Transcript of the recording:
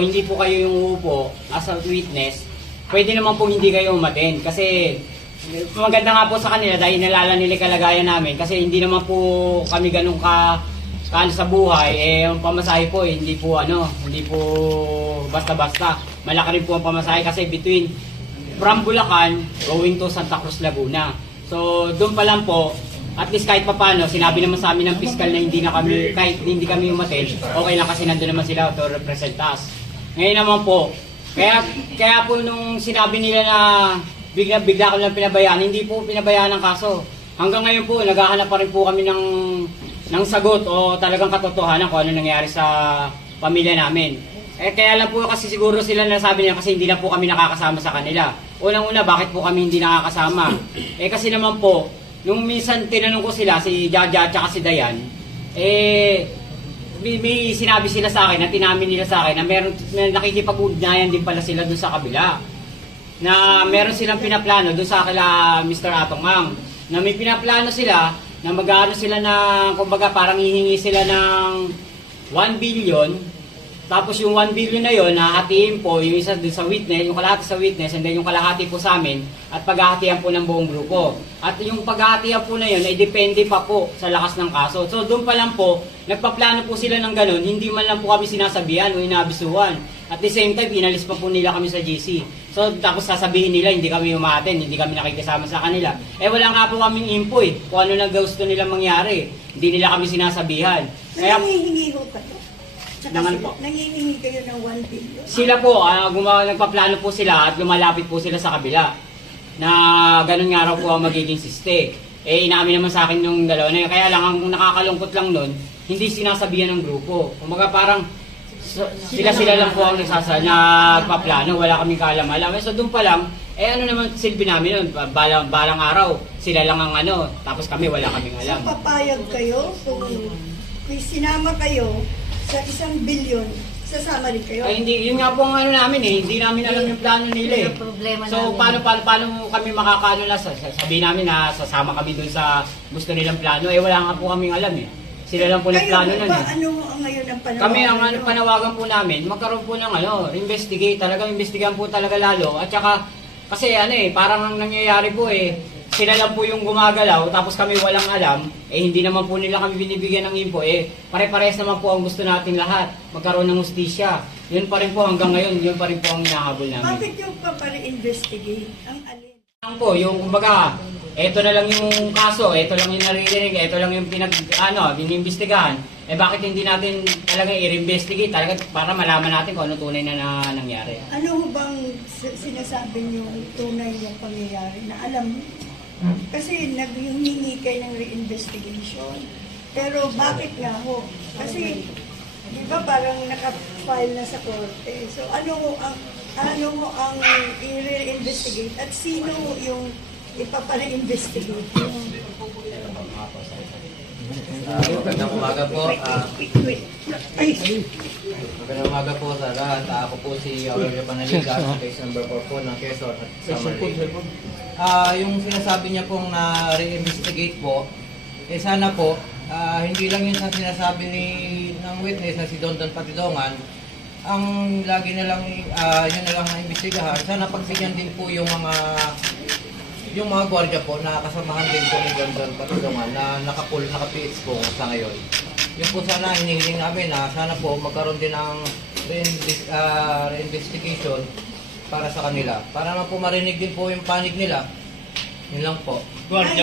po, hindi po kayo yung uupo as a witness, pwede naman po hindi kayo umaten. Kasi maganda nga po sa kanila dahil nalala nila kalagayan namin. Kasi hindi naman po kami ganun kaano sa buhay. Ang pamasahe po, hindi po basta-basta. Malaki rin po ang pamasahe kasi between from Bulacan going to Santa Cruz, Laguna. So doon pa lang po, at least kahit papano, sinabi naman sa amin ng piskal na hindi na kami, kahit hindi kami umaten, okay lang kasi nandun naman sila to represent us. Ngayon naman po, kaya po nung sinabi nila na bigla ko lang pinabayaan, hindi po pinabayaan ang kaso. Hanggang ngayon po, naghahanap pa rin po kami ng sagot o talagang katotohanan kung ano nangyari sa pamilya namin. Kaya lang po kasi siguro sila nasabi nila kasi hindi na po kami nakakasama sa kanila. Unang-una, bakit po kami hindi nakakasama? Kasi naman po, nung minsan tinanong ko sila, si Jaja at si Dayan, may sinabi sila sa akin, na tinamin nila sa akin, na nakikipag-ugnayan din pala sila doon sa kabila. Na meron silang pinaplano doon sa kila Mr. Atong Mang. Na may pinaplano sila, na mag-ano sila na, kumbaga parang hihingi sila ng 1 billion, tapos yung 1 billion na yon, hahatiin po yung isa dun sa witness, yung kalahati sa witness, and then yung kalahati po sa amin, at paghahatian po ng buong grupo. At yung paghahatian po na yun, ay depende pa po sa lakas ng kaso. So doon pa lang po, nagpaplano po sila ng ganun, hindi man lang po kami sinasabihan o inabisuhan. At the same time, inalis pa po nila kami sa GC. So tapos sasabihin nila, hindi kami umaten, hindi kami nakikisama sa kanila. Wala nga po kaming info kung ano na gusto nilang mangyari. Hindi nila kami sinasabihan. Kaya, nangihingi ho kayo? Nangihingi kayo ng 1 billion? Sila po, nagpaplano po sila at lumalapit po sila sa kabila na ganun nga raw po ang magiging siste. Inamin naman sa akin yung dalawa na yun. Kaya lang, ang nakakalungkot lang nun, hindi sinasabihan ng grupo. Kumaga parang sila lang po ang nagpaplano, wala kaming kaalam-alam. So doon pa lang, ano naman silbi namin nun, balang araw, sila lang ang tapos kami wala kaming alam. So papayag kayo kung sinama kayo sa 1 billion, sasama rin kayo? Hindi, yun nga po ang namin hindi namin alam yung plano nila So paano kami makakaano na, sabihin namin na sasama kami dun sa gusto nilang plano, wala nga po kaming alam Sila lang po nagplano nun Ano ngayon ang panawagan? Kami ang panawagan po namin, magkaroon po ng investigate, talagang investigahan po talaga lalo. At saka, kasi parang ang nangyayari po sila lang po yung gumagalaw, tapos kami walang alam, hindi naman po nila kami binibigyan ng info, pare-parehas naman po ang gusto natin lahat, magkaroon ng hustisya. Yun pa rin po hanggang ngayon, yun pa rin po ang hinahabol namin. Bakit yung pa-investigate? Ang alin? Po, yung kumbaga, eto na lang yung kaso, eto lang yung naririnig, eto lang yung binimbestigahan. Bakit hindi natin talaga i-investigate talaga para malaman natin kung ano tunay na nangyari? Ano bang sinasabi niyo tunay yung pangyayari na alam mo? Kasi naghihingi kayo ng re-investigation. Pero bakit nga ho? Kasi, di ba parang naka-file na sa korte. So ano ang i-re-investigate at sino yung ipapare-investigate? Magandang umaga po. Magandang umaga po sa lahat. Ako po si Aurelio Panaliga, case number 4 po ng Quezon at Summary. Yung sinasabi niya pong na re-investigate po, sana po, hindi lang yun sa sinasabi ng witness na si Don Patidongan, ang lagi na lang, yun na lang na-investigahan. Sana pagbigyan din po yung mga gwardiya po na kasamahan din po ni Don Patidongan na naka-PH po sa ngayon. Yun po sana hinihiling namin na sana po magkaroon din ng re-investigation para sa kanila. Para naman po marinig din po yung panig nila. Yun lang po.